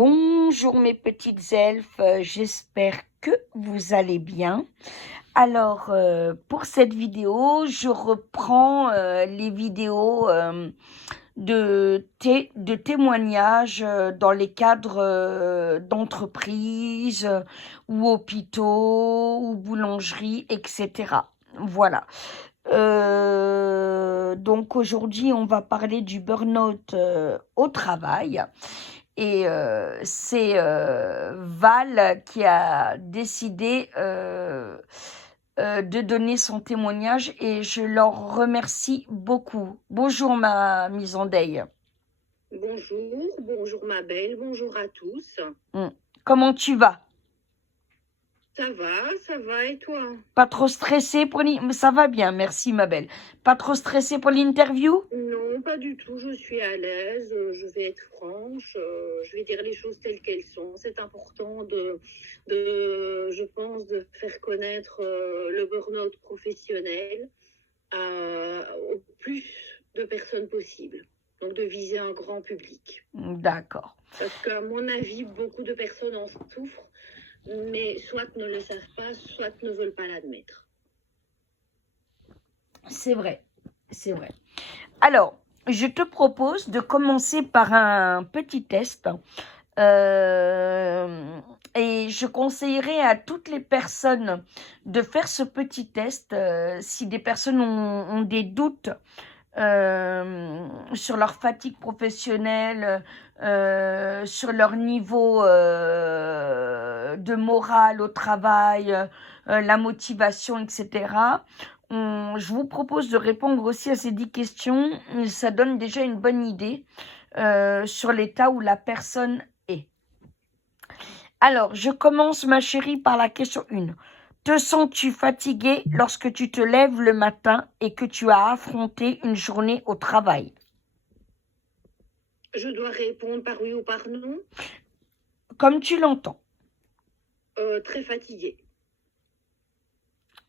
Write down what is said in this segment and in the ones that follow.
Bonjour mes petites elfes, j'espère que vous allez bien. Alors, pour cette vidéo, je reprends les vidéos de témoignages dans les cadres d'entreprises ou hôpitaux ou boulangeries, etc. Voilà. Donc aujourd'hui, on va parler du burn-out au travail. Et c'est Val qui a décidé de donner son témoignage et je leur remercie beaucoup. Bonjour ma mise en deuil. Bonjour ma belle, bonjour à tous. Comment tu vas? Ça va et toi? Pas trop stressée pour ça va bien, merci ma belle. Pas trop stressée pour l'interview? Non, pas du tout, je suis à l'aise, je vais être franche, je vais dire les choses telles qu'elles sont. C'est important je pense, de faire connaître le burn-out professionnel au plus de personnes possible. Donc de viser un grand public. D'accord. Parce qu'à mon avis, beaucoup de personnes en souffrent, mais soit ne le savent pas, soit ne veulent pas l'admettre. C'est vrai, c'est vrai. Alors, je te propose de commencer par un petit test. Et je conseillerais à toutes les personnes de faire ce petit test si des personnes ont des doutes sur leur fatigue professionnelle, sur leur niveau de morale au travail, la motivation, etc. Je vous propose de répondre aussi à ces 10 questions. Ça donne déjà une bonne idée sur l'état où la personne est. Alors, je commence, ma chérie, par la question 1. Te sens-tu fatiguée lorsque tu te lèves le matin et que tu as affronté une journée au travail? Je dois répondre par oui ou par non? Comme tu l'entends. Très fatiguée.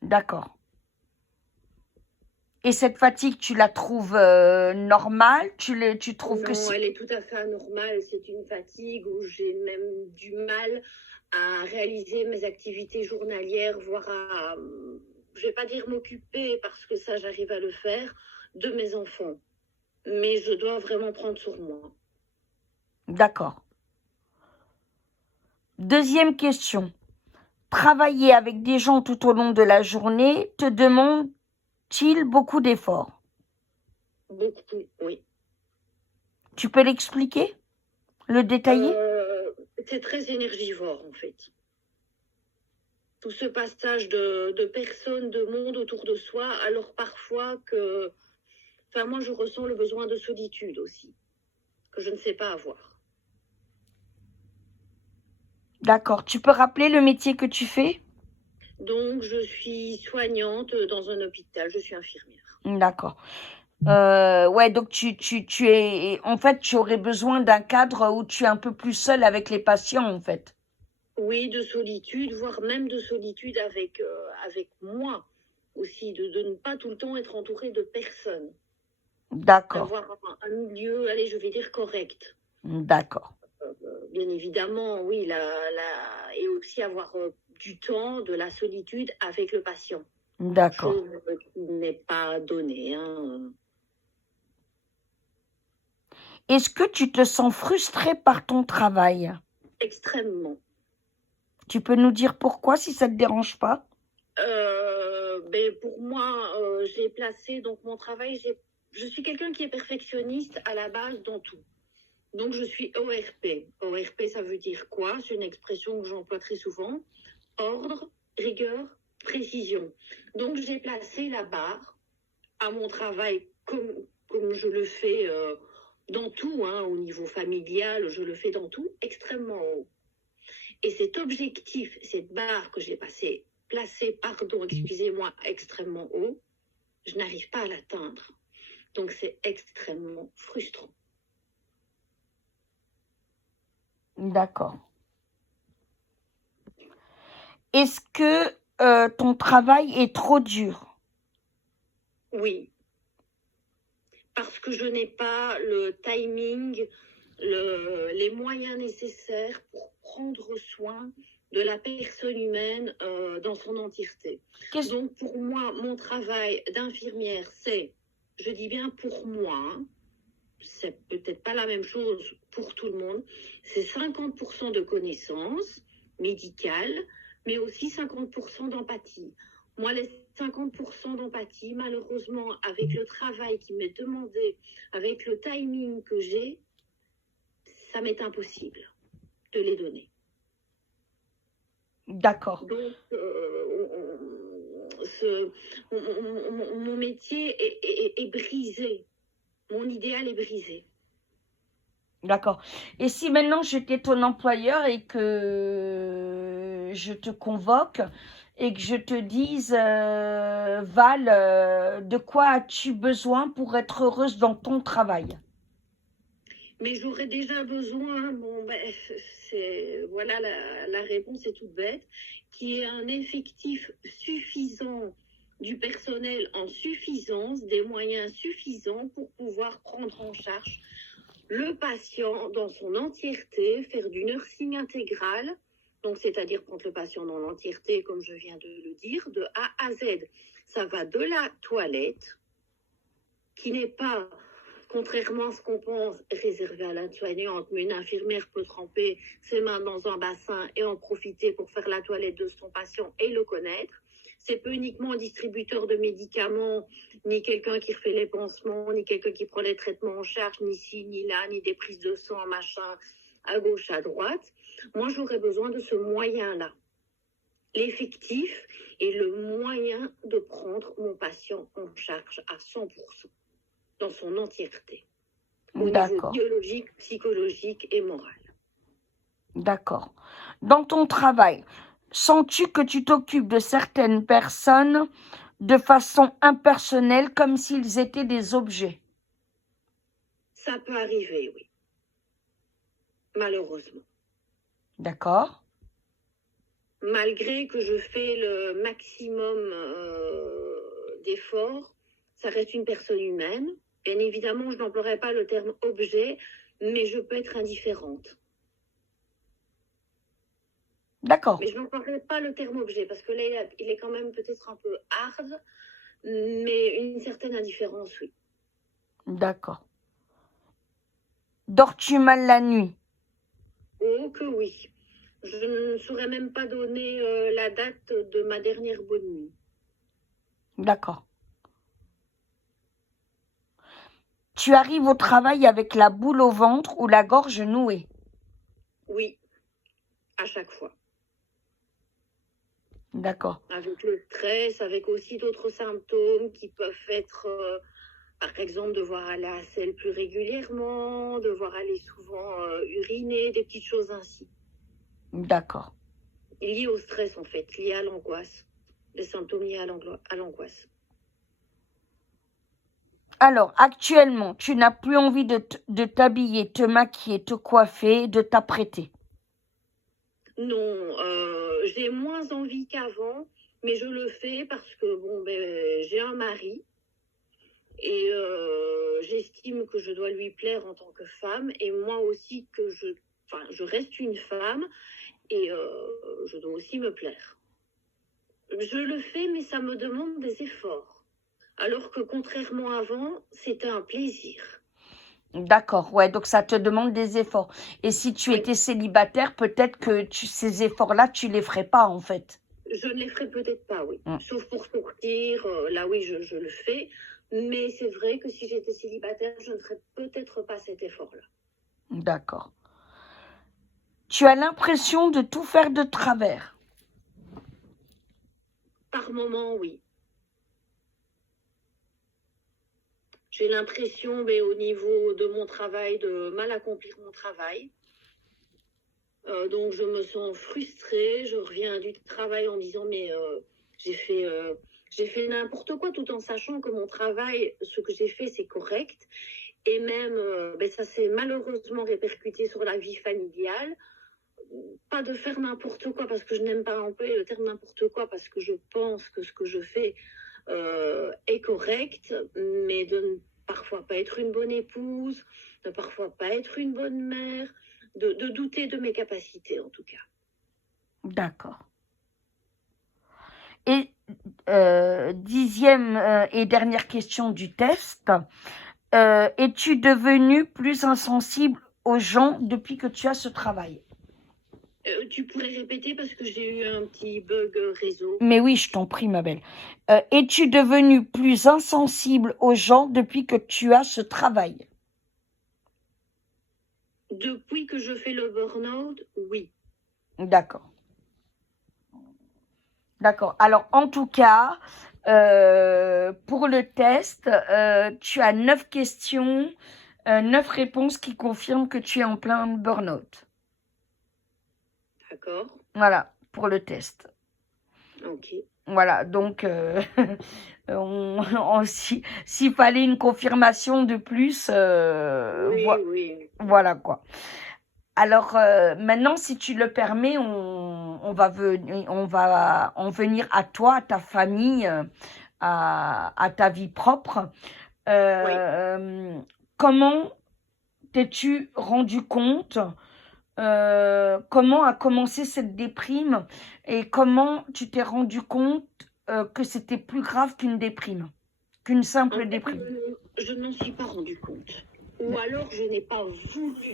D'accord. Et cette fatigue, tu la trouves normale? Tu trouves que Non, elle est tout à fait anormale. C'est une fatigue où j'ai même du mal à réaliser mes activités journalières, voire à, je vais pas dire m'occuper parce que ça j'arrive à le faire, de mes enfants. Mais je dois vraiment prendre sur moi. D'accord. Deuxième question. Travailler avec des gens tout au long de la journée te demande-t-il beaucoup d'efforts? Beaucoup, oui. Tu peux l'expliquer? Le détailler? C'est très énergivore en fait. Tout ce passage de personnes, de monde autour de soi, alors parfois que... Enfin, moi, je ressens le besoin de solitude aussi, que je ne sais pas avoir. D'accord. Tu peux rappeler le métier que tu fais? Donc, je suis soignante dans un hôpital, je suis infirmière. D'accord. Ouais, donc tu es... En fait, tu aurais besoin d'un cadre où tu es un peu plus seule avec les patients, en fait. Oui, de solitude, voire même de solitude avec moi aussi, de ne pas tout le temps être entourée de personnes. D'accord. D'avoir un milieu, allez, je vais dire correct. D'accord. Bien évidemment, oui, et aussi avoir du temps, de la solitude avec le patient. D'accord. Je n'ai pas donné. Hein. Est-ce que tu te sens frustrée par ton travail? Extrêmement. Tu peux nous dire pourquoi, si ça ne te dérange pas? Ben pour moi, j'ai placé donc mon travail. Je suis quelqu'un qui est perfectionniste à la base dans tout. Donc, je suis ORP. ORP, ça veut dire quoi? C'est une expression que j'emploie très souvent. Ordre, rigueur, précision. Donc, j'ai placé la barre à mon travail comme je le fais dans tout, hein, au niveau familial, je le fais dans tout, extrêmement haut. Et cet objectif, cette barre que j'ai placée, excusez-moi, extrêmement haut, je n'arrive pas à l'atteindre. Donc, c'est extrêmement frustrant. D'accord. Est-ce que ton travail est trop dur? Oui. Parce que je n'ai pas le timing les moyens nécessaires pour prendre soin de la personne humaine dans son entièreté. Donc pour moi, mon travail d'infirmière, c'est, je dis bien pour moi, hein, c'est peut-être pas la même chose pour tout le monde, c'est 50% de connaissances médicales, mais aussi 50% d'empathie. Moi, les 50% d'empathie, malheureusement, avec le travail qui m'est demandé, avec le timing que j'ai, ça m'est impossible de les donner. D'accord. Donc, mon métier est brisé. Mon idéal est brisé. D'accord. Et si maintenant j'étais ton employeur et que je te convoque et que je te dise, Val, de quoi as-tu besoin pour être heureuse dans ton travail? Mais j'aurais déjà besoin, bon, ben, voilà, la réponse est toute bête, qui est un effectif suffisant du personnel en suffisance, des moyens suffisants pour pouvoir prendre en charge le patient dans son entièreté, faire du nursing intégral, donc c'est-à-dire prendre le patient dans l'entièreté, comme je viens de le dire, de A à Z. Ça va de la toilette, qui n'est pas, contrairement à ce qu'on pense, réservé à la soignante, mais une infirmière peut tremper ses mains dans un bassin et en profiter pour faire la toilette de son patient et le connaître. C'est pas uniquement un distributeur de médicaments, ni quelqu'un qui refait les pansements, ni quelqu'un qui prend les traitements en charge, ni ci, ni là, ni des prises de sang, machin, à gauche, à droite. Moi, j'aurais besoin de ce moyen-là. L'effectif et le moyen de prendre mon patient en charge à 100%, dans son entièreté, au niveau biologique, psychologique et moral. D'accord. Dans ton travail, sens-tu que tu t'occupes de certaines personnes de façon impersonnelle, comme s'ils étaient des objets? Ça peut arriver, oui. Malheureusement. D'accord. Malgré que je fais le maximum d'efforts, ça reste une personne humaine. Bien évidemment, je n'emploierai pas le terme objet, mais je peux être indifférente. D'accord. Mais je n'emploierai pas le terme objet, parce que là, il est quand même peut-être un peu hard, mais une certaine indifférence, oui. D'accord. Dors-tu mal la nuit? Oh que oui. Je ne saurais même pas donner la date de ma dernière bonne nuit. D'accord. Tu arrives au travail avec la boule au ventre ou la gorge nouée? Oui, à chaque fois. D'accord. Avec le stress, avec aussi d'autres symptômes qui peuvent être, par exemple, devoir aller à la selle plus régulièrement, devoir aller souvent uriner, des petites choses ainsi. D'accord. Liées au stress, en fait, liées à l'angoisse. Des symptômes liés à l'angoisse. Alors, actuellement, tu n'as plus envie de t'habiller, te maquiller, te coiffer, de t'apprêter? Non, j'ai moins envie qu'avant, mais je le fais parce que bon, j'ai un mari et j'estime que je dois lui plaire en tant que femme et moi aussi que je reste une femme et je dois aussi me plaire. Je le fais, mais ça me demande des efforts. Alors que contrairement à avant, c'était un plaisir. D'accord, ouais, donc ça te demande des efforts. Et si tu étais célibataire, peut-être que ces efforts-là, tu les ferais pas, en fait. Je ne les ferais peut-être pas, oui. Sauf pour sortir, là oui, je le fais. Mais c'est vrai que si j'étais célibataire, je ne ferais peut-être pas cet effort-là. D'accord. Tu as l'impression de tout faire de travers? Par moment, oui. J'ai l'impression, mais au niveau de mon travail, de mal accomplir mon travail. Donc je me sens frustrée, je reviens du travail en disant mais j'ai fait n'importe quoi tout en sachant que mon travail, ce que j'ai fait, c'est correct. Et même, ça s'est malheureusement répercuté sur la vie familiale. Pas de faire n'importe quoi parce que je n'aime pas employer le terme n'importe quoi parce que je pense que ce que je fais est correct, mais de ne parfois pas être une bonne épouse, de parfois pas être une bonne mère, de douter de mes capacités en tout cas. D'accord. Et 10e et dernière question du test. Es-tu devenu plus insensible aux gens depuis que tu as ce travail? Tu pourrais répéter parce que j'ai eu un petit bug réseau. Mais oui, je t'en prie, ma belle. Es-tu devenu plus insensible aux gens depuis que tu as ce travail? Depuis que je fais le burn-out, oui. D'accord. D'accord. Alors, en tout cas, pour le test, tu as 9 questions, 9 réponses qui confirment que tu es en plein burn-out. D'accord. Voilà, pour le test. Ok. Voilà, donc s'il fallait une confirmation de plus, Oui. voilà quoi. Alors maintenant, si tu le permets, on va en venir à toi, à ta famille, à ta vie propre. Comment t'es-tu rendu compte? Comment a commencé cette déprime et comment tu t'es rendu compte que c'était plus grave qu'une déprime, qu'une simple déprime? Je ne m'en suis pas rendu compte. Ou alors je n'ai pas voulu.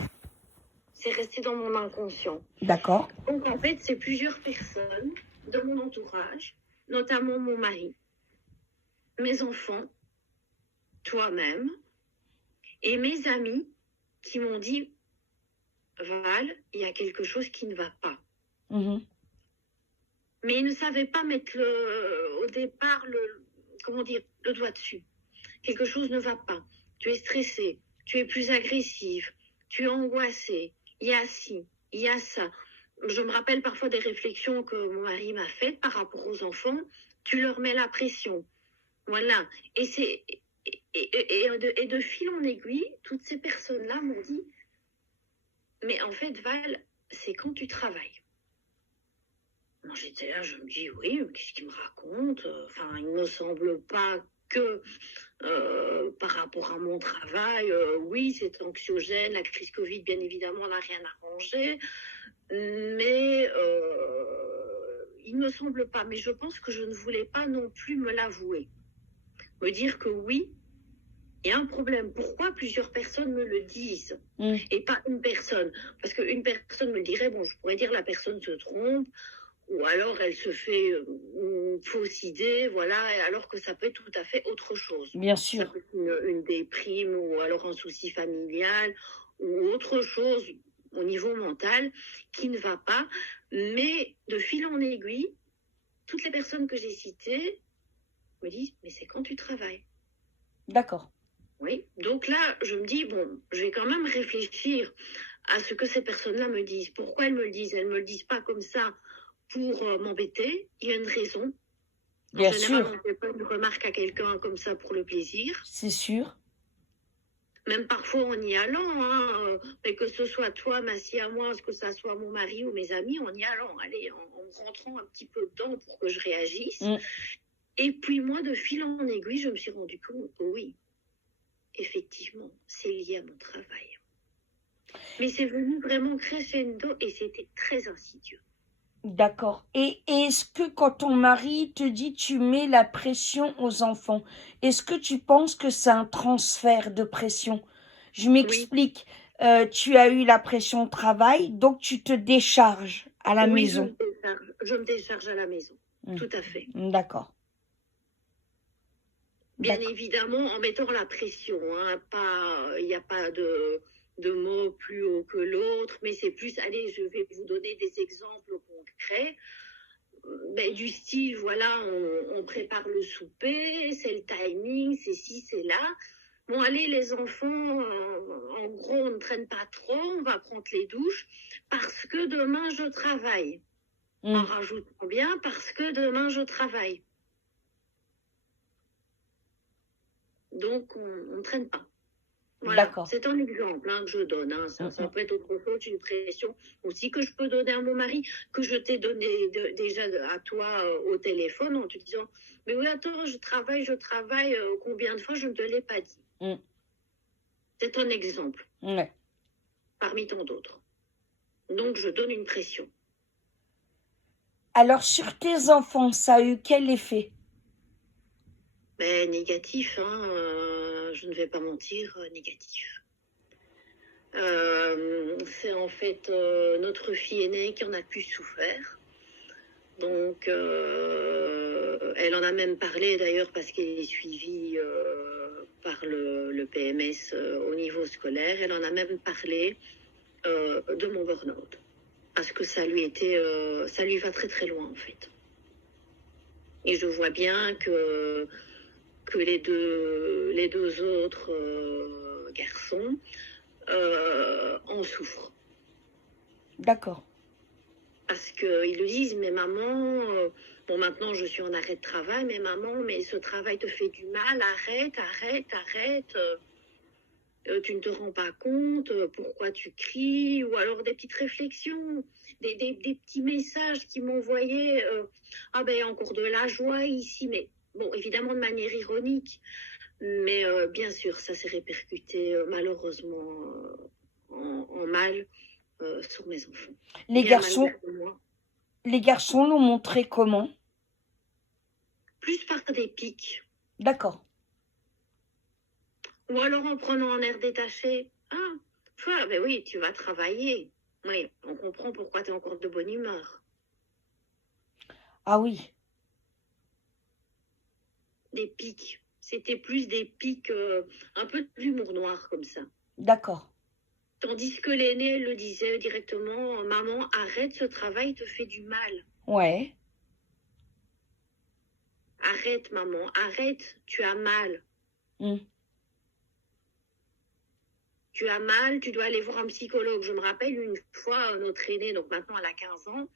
C'est resté dans mon inconscient. D'accord. Donc en fait, c'est plusieurs personnes de mon entourage, notamment mon mari, mes enfants, toi-même, et mes amis qui m'ont dit, Val, il y a quelque chose qui ne va pas. Mhm. Mais ils ne savaient pas mettre au départ le doigt dessus. Quelque chose ne va pas. Tu es stressée, tu es plus agressive, tu es angoissée, il y a ci, il y a ça. Je me rappelle parfois des réflexions que mon mari m'a faites par rapport aux enfants. Tu leur mets la pression. Voilà. Et de fil en aiguille, toutes ces personnes-là m'ont dit, mais en fait, Val, c'est quand tu travailles. Moi, j'étais là, je me dis, oui, qu'est-ce qu'il me raconte? Enfin, il ne me semble pas que par rapport à mon travail, oui, c'est anxiogène, la crise Covid, bien évidemment, n'a rien arrangé, mais il ne me semble pas. Mais je pense que je ne voulais pas non plus me l'avouer. Me dire que oui, il y a un problème. Pourquoi plusieurs personnes me le disent et pas une personne? Parce qu'une personne me dirait, bon, je pourrais dire la personne se trompe, ou alors elle se fait une fausse idée, voilà, alors que ça peut être tout à fait autre chose. Bien sûr. Ça peut être une déprime, ou alors un souci familial, ou autre chose au niveau mental qui ne va pas. Mais de fil en aiguille, toutes les personnes que j'ai citées me disent, mais c'est quand tu travailles. D'accord. Oui, donc là, je me dis, bon, je vais quand même réfléchir à ce que ces personnes-là me disent. Pourquoi elles me le disent? Elles ne me le disent pas comme ça pour m'embêter. Il y a une raison. Bien En général, sûr. on ne fait pas une remarque à quelqu'un comme ça pour le plaisir. C'est sûr. Même parfois en y allant, hein, mais que ce soit toi, Massi, à moi, que ce soit mon mari ou mes amis, en y allant, allez, en rentrant un petit peu dedans pour que je réagisse. Et puis moi, de fil en aiguille, je me suis rendu compte que oui, effectivement, c'est lié à mon travail. Mais c'est venu vraiment crescendo et c'était très insidieux. D'accord. Et est-ce que quand ton mari te dit tu mets la pression aux enfants, est-ce que tu penses que c'est un transfert de pression? Je m'explique. Tu as eu la pression au travail, donc tu te décharges à la maison. Je me décharge à la maison. Tout à fait. D'accord. Bien évidemment, en mettant la pression. Hein, il n'y a pas de mot plus haut que l'autre, mais c'est plus, allez, je vais vous donner des exemples concrets. Ben, du style, voilà, on prépare le souper, c'est le timing, c'est ci, c'est là. Bon, allez, les enfants, en gros, on ne traîne pas trop, on va prendre les douches, parce que demain, je travaille. En rajoutant bien, parce que demain, je travaille. Donc, on ne traîne pas. Voilà, c'est un exemple que je donne. Hein. Ça peut être autre chose, une pression aussi que je peux donner à mon mari, que je t'ai donné déjà à toi au téléphone en te disant, mais oui, attends, je travaille, combien de fois je ne te l'ai pas dit? Mm. C'est un exemple, Ouais. parmi tant d'autres. Donc, je donne une pression. Alors, sur tes enfants, ça a eu quel effet? Mais négatif, hein, je ne vais pas mentir, négatif. C'est en fait notre fille aînée qui en a plus souffert. Donc, elle en a même parlé d'ailleurs parce qu'elle est suivie par le PMS au niveau scolaire. Elle en a même parlé de mon burn-out parce que ça lui va très très loin en fait. Et je vois bien que les deux autres garçons en souffrent. D'accord. Parce qu'ils le disent, mais maman, bon maintenant je suis en arrêt de travail, mais maman, mais ce travail te fait du mal, arrête, tu ne te rends pas compte, pourquoi tu cries, ou alors des petites réflexions, des petits messages qui m'envoyaient, ah ben encore de la joie ici, mais bon, évidemment de manière ironique, mais bien sûr, ça s'est répercuté malheureusement en mal sur mes enfants. Les Bien garçons, malgré moi. les garçons l'ont montré comment? Plus par des pics. D'accord. Ou alors en prenant un air détaché. Ah, ben oui, tu vas travailler. Oui, on comprend pourquoi tu es encore de bonne humeur. Ah oui. Des pics. C'était plus des pics, un peu d'humour noir comme ça. D'accord. Tandis que l'aîné le disait directement, maman, arrête, ce travail te fait du mal. Ouais. Arrête, maman, arrête, tu as mal. Mm. Tu as mal, tu dois aller voir un psychologue. Je me rappelle une fois, notre aînée, donc maintenant elle a 15 ans,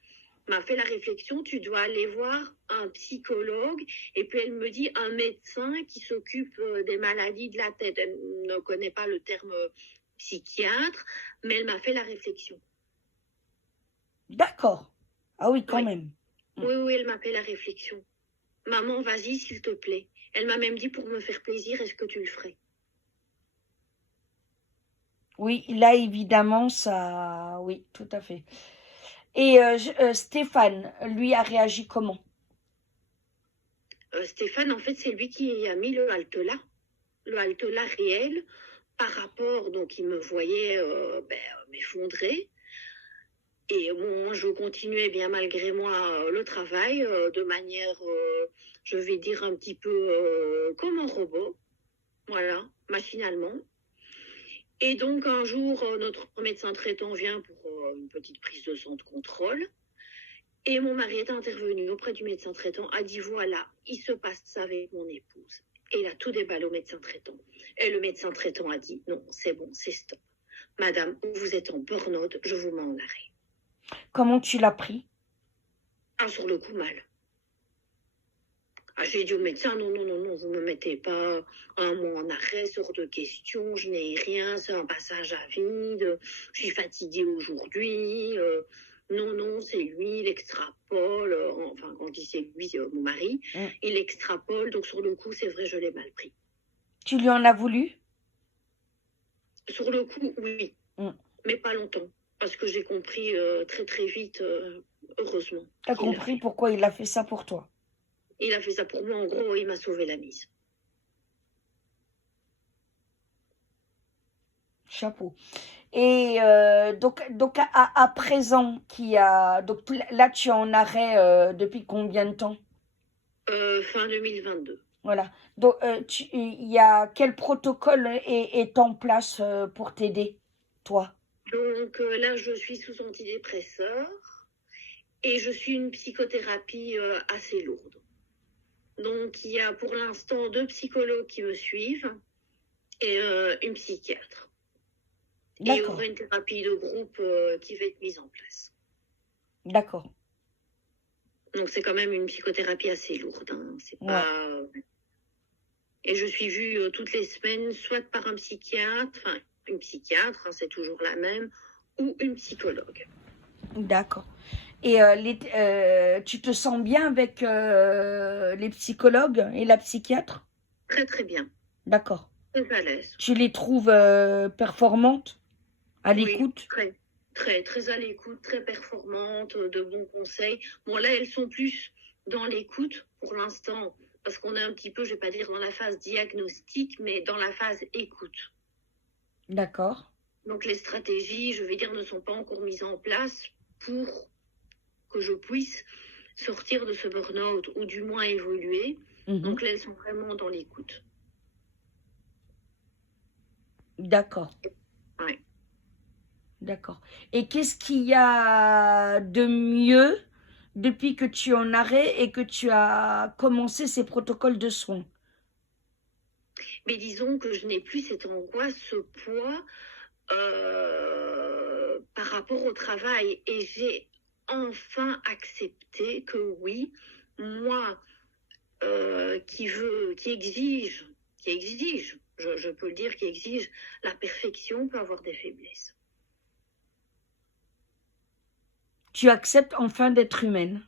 m'a fait la réflexion, tu dois aller voir un psychologue. Et puis elle me dit, un médecin qui s'occupe des maladies de la tête. Elle ne connaît pas le terme psychiatre, mais elle m'a fait la réflexion. D'accord. Ah oui, quand Oui. même. Oui, elle m'a fait la réflexion. Maman, vas-y, s'il te plaît. Elle m'a même dit, pour me faire plaisir, est-ce que tu le ferais? Oui, là, évidemment, ça... Oui, tout à fait. Et Stéphane, lui, a réagi comment? Stéphane, en fait, c'est lui qui a mis le halte là réel, par rapport, donc il me voyait m'effondrer. Et bon, je continuais bien malgré moi le travail de manière, je vais dire, un petit peu comme un robot, voilà, machinalement. Et donc un jour, notre médecin traitant vient pour une petite prise de sang de contrôle. Et mon mari est intervenu auprès du médecin traitant, a dit voilà, il se passe ça avec mon épouse. Et il a tout déballé au médecin traitant. Et le médecin traitant a dit non, c'est bon, c'est stop. Madame, vous êtes en burn-out, je vous mets en arrêt. Comment tu l'as pris? Sur le coup, mal. J'ai dit au médecin, non, vous ne me mettez pas un mois en arrêt, hors de question, je n'ai rien, c'est un passage à vide, je suis fatiguée aujourd'hui, non, c'est lui, il extrapole, enfin, quand je dis c'est lui, c'est mon mari, il extrapole, donc sur le coup, c'est vrai, je l'ai mal pris. Tu lui en as voulu? Sur le coup, oui, mais pas longtemps, parce que j'ai compris très très vite, heureusement. Tu as compris pourquoi il a fait ça pour toi? Il a fait ça pour moi, en gros, il m'a sauvé la mise. Chapeau. Et donc à présent, donc là, tu es en arrêt depuis combien de temps? Fin 2022. Voilà. Donc, il y a quel protocole est en place pour t'aider, toi? Donc là, je suis sous antidépresseur et je suis une psychothérapie assez lourde. Donc, il y a pour l'instant 2 psychologues qui me suivent et une psychiatre. Et il y aura une thérapie de groupe qui va être mise en place. D'accord. Donc, c'est quand même une psychothérapie assez lourde. Hein. C'est pas... Et je suis vue toutes les semaines, soit par un psychiatre, enfin, une psychiatre, hein, c'est toujours la même, ou une psychologue. D'accord. Et tu te sens bien avec les psychologues et la psychiatre? Très, très bien. D'accord. très à l'aise. Tu les trouves performantes, à Oui, l'écoute? très à l'écoute, très performantes, de bons conseils. Bon, là, elles sont plus dans l'écoute pour l'instant, parce qu'on est un petit peu, je vais pas dire dans la phase diagnostic, mais dans la phase écoute. D'accord. Donc, les stratégies, je vais dire, ne sont pas encore mises en place pour que je puisse sortir de ce burn-out ou du moins évoluer. Mhm. Donc, là, elles sont vraiment dans l'écoute. D'accord. Ouais. D'accord. Et qu'est-ce qu'il y a de mieux depuis que tu es en arrêt et que tu as commencé ces protocoles de soins? Mais disons que je n'ai plus cette angoisse, ce poids par rapport au travail. Et j'ai enfin accepté que oui, moi qui exige, je peux le dire, qui exige la perfection, peut avoir des faiblesses. Tu acceptes enfin d'être humaine.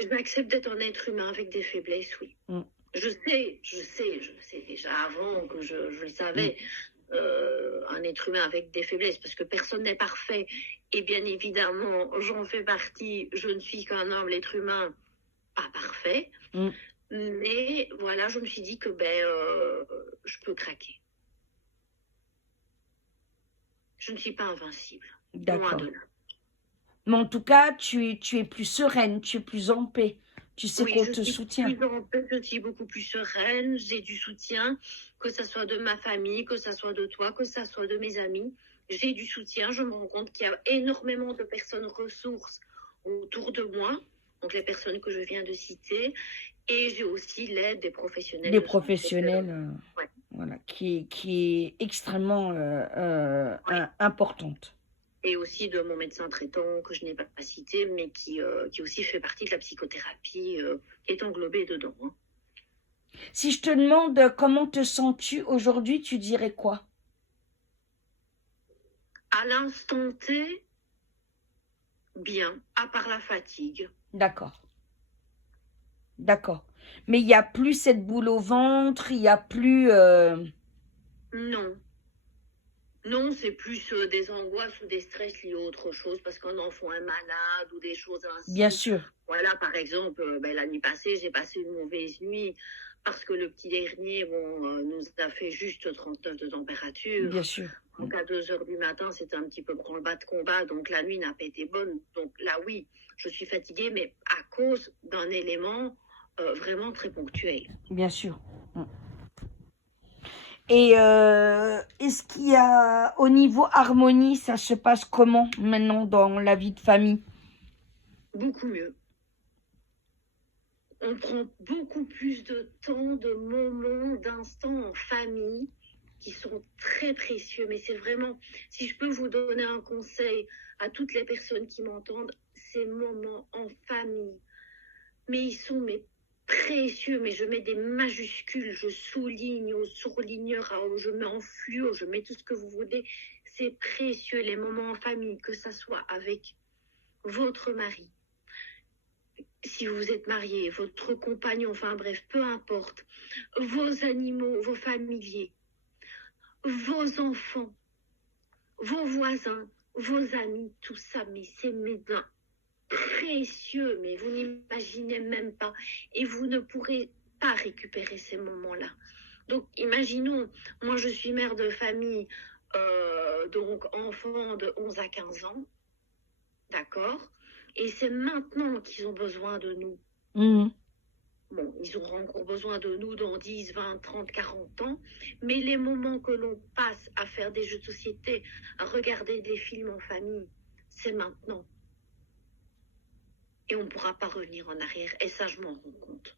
Je m'accepte d'être un être humain avec des faiblesses, oui. Mm. Je sais déjà avant que je le savais, un être humain avec des faiblesses, parce que personne n'est parfait. Et bien évidemment, j'en fais partie, je ne suis qu'un homme, l'être humain, pas parfait. Mm. Mais voilà, je me suis dit que je peux craquer. Je ne suis pas invincible, loin de D'accord. là. Mais en tout cas, tu es plus sereine, tu es plus en paix. Tu sais Oui, qu'on je te suis soutient. plus en paix, je suis beaucoup plus sereine, j'ai du soutien, que ce soit de ma famille, que ce soit de toi, que ce soit de mes amis. J'ai du soutien, je me rends compte qu'il y a énormément de personnes ressources autour de moi, donc les personnes que je viens de citer, et j'ai aussi l'aide des professionnels Des de santé. professionnels, Ouais, voilà, qui est extrêmement ouais. importante. Et aussi de mon médecin traitant que je n'ai pas cité, mais qui aussi fait partie de la psychothérapie, qui est englobée dedans. Hein. Si je te demande comment te sens-tu aujourd'hui, tu dirais quoi? À l'instant T, bien, à part la fatigue. D'accord, d'accord. Mais il n'y a plus cette boule au ventre, il n'y a plus... Non. Non, c'est plus des angoisses ou des stress liés à autre chose, parce qu'un enfant est malade ou des choses Bien ainsi. sûr, Voilà, par exemple, la nuit passée, j'ai passé une mauvaise nuit parce que le petit dernier nous a fait juste 39 de bien température. sûr. Donc à 2 heures du matin, c'était un petit peu branle-bas de combat, donc la nuit n'a pas été bonne. Donc là, oui, je suis fatiguée, mais à cause d'un élément vraiment très ponctuel. Bien sûr. Et est-ce qu'il y a, au niveau harmonie, ça se passe comment maintenant dans la vie de famille? Beaucoup mieux. On prend beaucoup plus de temps, de moments, d'instants en famille qui sont très précieux. Mais c'est vraiment, si je peux vous donner un conseil à toutes les personnes qui m'entendent, ces moments en famille. Mais ils sont précieux, mais je mets des majuscules, je souligne, on surlignera, je mets en fluo, je mets tout ce que vous voulez. C'est précieux, les moments en famille, que ça soit avec votre mari, si vous êtes marié, votre compagnon, enfin bref, peu importe, vos animaux, vos familiers, vos enfants, vos voisins, vos amis, tout ça, mais c'est médecin précieux, mais vous n'imaginez même pas. Et vous ne pourrez pas récupérer ces moments-là. Donc, imaginons, moi je suis mère de famille, donc enfant de 11 à 15 ans, d'accord? Et c'est maintenant qu'ils ont besoin de nous. Mmh. Bon, ils auront encore besoin de nous dans 10, 20, 30, 40 ans, mais les moments que l'on passe à faire des jeux de société, à regarder des films en famille, c'est maintenant. Et on ne pourra pas revenir en arrière. Et ça, je m'en rends compte.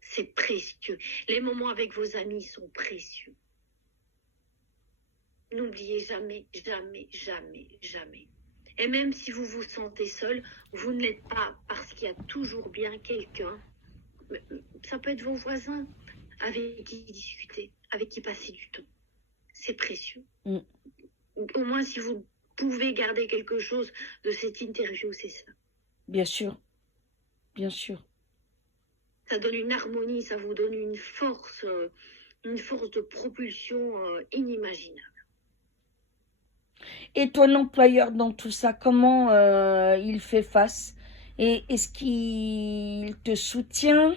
C'est précieux. Les moments avec vos amis sont précieux. N'oubliez jamais, jamais, jamais, jamais. Et même si vous vous sentez seul, vous ne l'êtes pas parce qu'il y a toujours bien quelqu'un. Ça peut être vos voisins avec qui discuter, avec qui passer du temps. C'est précieux. Mm. Au moins, si vous pouvez garder quelque chose de cette interview, c'est ça. Bien sûr, bien sûr. Ça donne une harmonie, ça vous donne une force une force de propulsion inimaginable. Et ton employeur dans tout ça, comment il fait face? Et est-ce qu'il te soutient?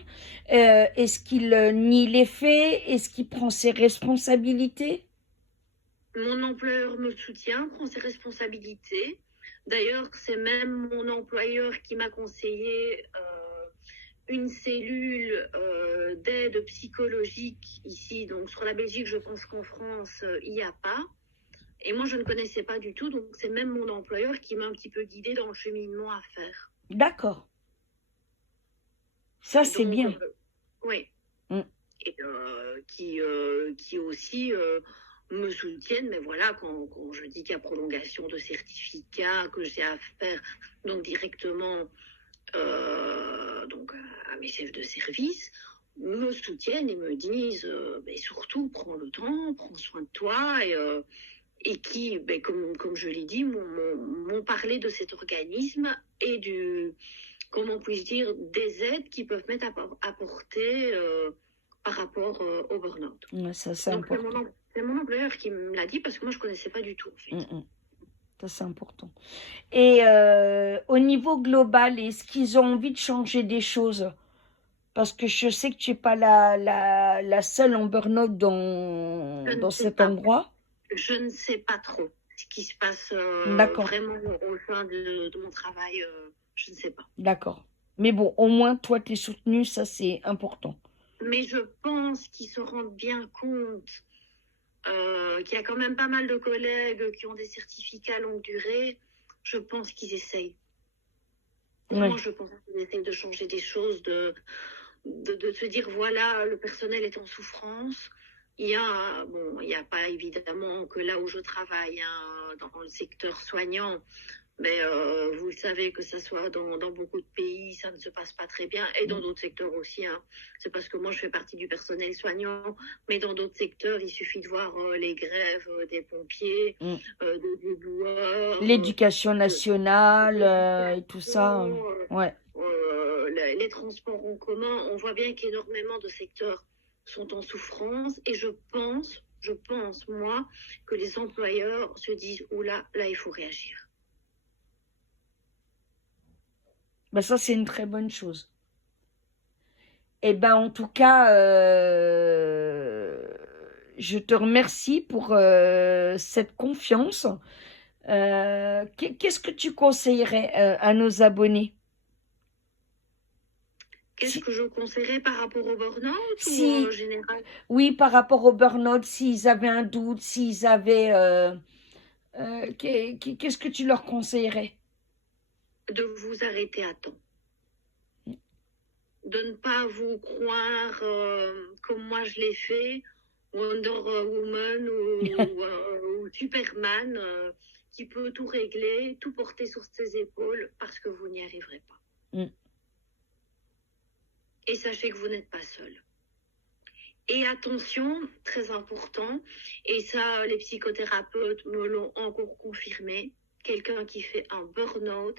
Est-ce qu'il nie les faits? Est-ce qu'il prend ses responsabilités? Mon employeur me soutient, prend ses responsabilités. D'ailleurs, c'est même mon employeur qui m'a conseillé une cellule d'aide psychologique ici. Donc, sur la Belgique, je pense qu'en France, il n'y a pas. Et moi, je ne connaissais pas du tout. Donc, c'est même mon employeur qui m'a un petit peu guidée dans le cheminement à faire. D'accord. Ça, c'est Donc, bien. oui. Mm. Et qui aussi me soutiennent. Mais voilà, quand je dis qu'il y a prolongation de certificat, que j'ai à faire donc directement donc à mes chefs de service, me soutiennent et me disent mais surtout prends le temps, prends soin de toi et qui, comme je l'ai dit, m'ont parlé de cet organisme et comment puis-je dire, des aides qui peuvent m'être apportées par rapport au burn-out. Ouais, ça, c'est Donc important. c'est mon employeur qui me l'a dit parce que moi je ne connaissais pas du tout en fait. Ça, c'est important. Et au niveau global, est-ce qu'ils ont envie de changer des choses? Parce que je sais que tu n'es pas la seule en burn-out Je ne dans sais cet pas. endroit. Je ne sais pas trop ce qui se passe D'accord, vraiment au sein de mon travail. Je ne sais pas. d'accord. Mais bon, au moins, toi, tu es soutenu, ça, c'est important. Mais je pense qu'ils se rendent bien compte qu'il y a quand même pas mal de collègues qui ont des certificats longue durée. Je pense qu'ils essayent. Ouais. Moi, je pense qu'ils essayent de changer des choses, de se dire, voilà, le personnel est en souffrance. Il y a pas évidemment que là où je travaille, hein, dans le secteur soignant, mais vous le savez que ça soit dans beaucoup de pays, ça ne se passe pas très bien, et dans d'autres secteurs aussi. Hein. C'est parce que moi, je fais partie du personnel soignant, mais dans d'autres secteurs, il suffit de voir les grèves des pompiers, des éboueurs, L'éducation nationale et tout ça. Ouais. les transports en commun. On voit bien qu'énormément de secteurs sont en souffrance, et je pense, moi, que les employeurs se disent, oula, là, il faut réagir. Ben, ça, c'est une très bonne chose. Eh ben, en tout cas, je te remercie pour cette confiance. Qu'est-ce que tu conseillerais à nos abonnés? Qu'est-ce Si, que je conseillerais par rapport au burn-out ou en si, général? oui, par rapport au burn-out, s'ils avaient un doute, s'ils avaient... qu'est-ce que tu leur conseillerais? De vous arrêter à temps. De ne pas vous croire comme moi je l'ai fait, Wonder Woman ou Superman, qui peut tout régler, tout porter sur ses épaules, parce que vous n'y arriverez pas. Et sachez que vous n'êtes pas seul. Et attention, très important, et ça les psychothérapeutes me l'ont encore confirmé, quelqu'un qui fait un burn-out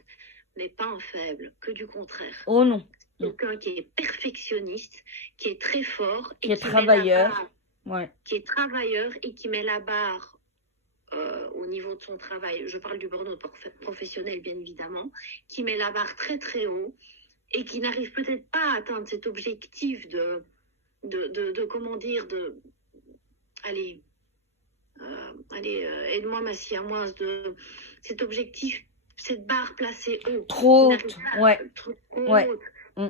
n'est pas un faible, que du contraire. Oh non. Quelqu'un qui est perfectionniste, qui est très fort, Qui est travailleur. Qui est travailleur et qui met la barre au niveau de son travail. Je parle du burn-out professionnel, bien évidemment, qui met la barre très très haut et qui n'arrive peut-être pas à atteindre cet objectif de comment dire, allez, aide-moi ma siamoise, de cet objectif, cette barre placée haut. Trop haute, trop ouais. haute.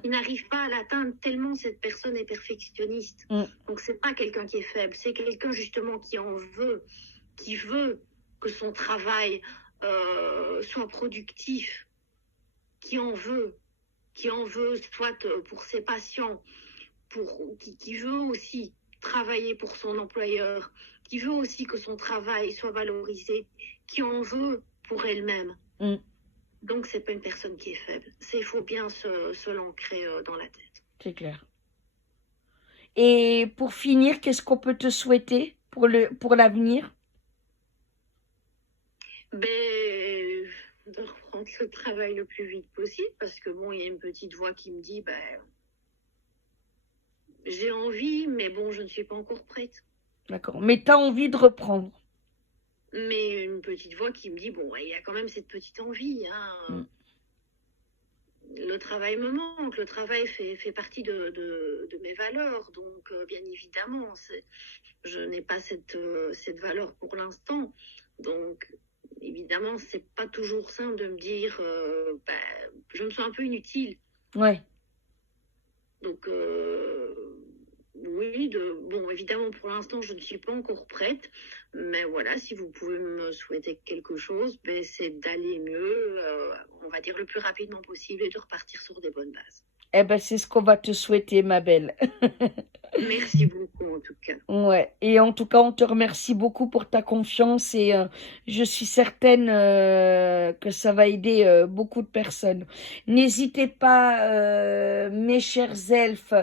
Il n'arrive pas à l'atteindre tellement cette personne est perfectionniste. Donc c'est pas quelqu'un qui est faible, c'est quelqu'un justement qui en veut, qui veut que son travail soit productif, qui en veut soit pour ses patients, qui veut aussi travailler pour son employeur, qui veut aussi que son travail soit valorisé, qui en veut pour elle-même. Donc, c'est pas une personne qui est faible. Il faut bien se l'ancrer dans la tête. C'est clair. Et pour finir, qu'est-ce qu'on peut te souhaiter pour l'avenir? De reprendre le travail le plus vite possible, parce que bon, il y a une petite voix qui me dit, J'ai envie, mais bon, je ne suis pas encore prête. D'accord. Mais tu as envie de reprendre. Mais une petite voix qui me dit, bon, il y a quand même cette petite envie. Hein. Le travail me manque, le travail fait partie de mes valeurs. Donc, bien évidemment, je n'ai pas cette valeur pour l'instant. Donc, évidemment, c'est pas toujours simple de me dire, je me sens un peu inutile. Ouais. Donc, oui, bon, évidemment, pour l'instant, je ne suis pas encore prête. Mais voilà, si vous pouvez me souhaiter quelque chose, c'est d'aller mieux, on va dire le plus rapidement possible et de repartir sur des bonnes bases. Eh ben, c'est ce qu'on va te souhaiter, ma belle. Merci beaucoup, en tout cas. Ouais. Et en tout cas, on te remercie beaucoup pour ta confiance et je suis certaine que ça va aider beaucoup de personnes. N'hésitez pas, mes chers elfes,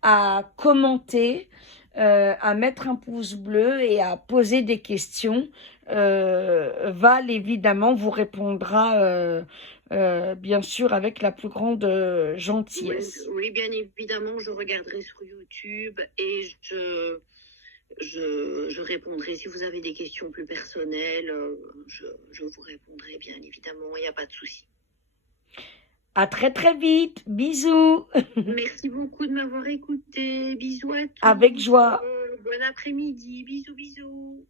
à commenter, à mettre un pouce bleu et à poser des questions. Val, évidemment, vous répondra, bien sûr, avec la plus grande gentillesse. Oui, bien évidemment, je regarderai sur YouTube et je répondrai. Si vous avez des questions plus personnelles, je vous répondrai, bien évidemment, il n'y a pas de souci. À très très vite. Bisous. Merci beaucoup de m'avoir écouté. Bisous à tous. Avec joie. Bon après-midi. Bisous, bisous.